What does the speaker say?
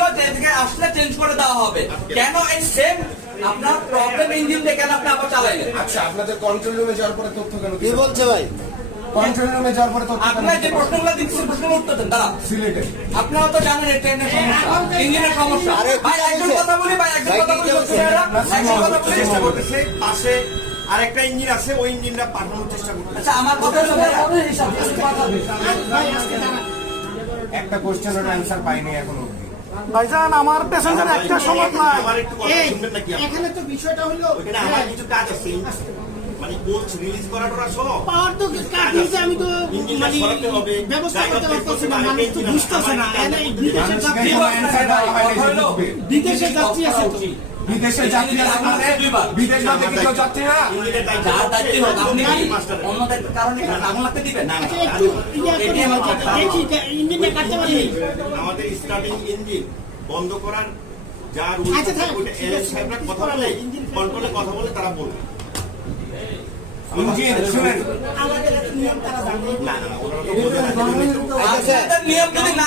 ছিল যে এদিকে আসলে চেঞ্জ করে দেওয়া হবে, কেন এই সেম আপনার প্রবলেম ইঞ্জিন দিয়ে কেন আপনি আবার চালাইলেন? আচ্ছা, আপনাদের কন্ট্রোল রুমে যাওয়ার পরে তথ্য কেন কি বলছে ভাই? কন্ট্রোল রুমে যাওয়ার পরে তথ্য কেন আপনার যে প্রশ্নগুলো দিচ্ছেন প্রশ্নের উত্তর দেন দাঁড়া। সিলেটে? আপনারা তো জানেন এই ট্রেনের সমস্যা, ইঞ্জিনের সমস্যা। ভাই একজন কথা বলি, ভাই একজন কথা বলি, একজন কথা বলি, চেষ্টা করতেছে। পাশে আরেকটা ইঞ্জিন আছে, ওই ইঞ্জিনটা পাঠানোর চেষ্টা করতেছে। আচ্ছা আমার কথা শুনে একটা কোশ্চেনের অ্যান্সার পাইনি এখনো। ভাইজান আমার প্যাসেঞ্জার একটা সময় নাই। আমার একটু কথা শুনবেন নাকি আপনি? এখানে তো বিষয়টা হলো ওইখানে আমার কিছু কাজ আছে, মানে কোচ রিলিজ করাটা সহ পাওয়ার তো কাজ দিয়েছে, আমি তো ইঞ্জিনটা মানে সরাতে হবে, ব্যবস্থা করতে ড্রাইভার পারতেছি না, করতে মানুষ তো পারবে, বুঝতেছে না। বিদেশের যাত্রী অ্যান্সার দেওয়া হয়নি যে ঢুকবে। বিদেশের যাত্রী আছে তো। বিদেশের যাত্রী আছে মানে বিদেশ যাত্রী কি কেউ যাত্রী না? ইঞ্জিনের দায়িত্ব যার দায়িত্ব হোক, আপনি কি মাস্টার অন্য দায়িত্বের কারণে আগুন লাগতে দিবেন? না, আচ্ছা, একটু ইয়ে করে দেখি ইঞ্জিনটা কাটতে পারি। আমাদের স্টার্টিং ইঞ্জিন বন্ধ করার যা রুল আচ্ছা, আছে থাক, ওইটা ঠিক আছে। সাহেবরা কথা বলে, কন্ট্রোলে কথা বলে তারা বলবে। ইঞ্জিন শুনেন, আমাদের নিয়ম তারা জানে। না না না, ওনারা তো বলবে না। আপনাদের নিয়ম যদি না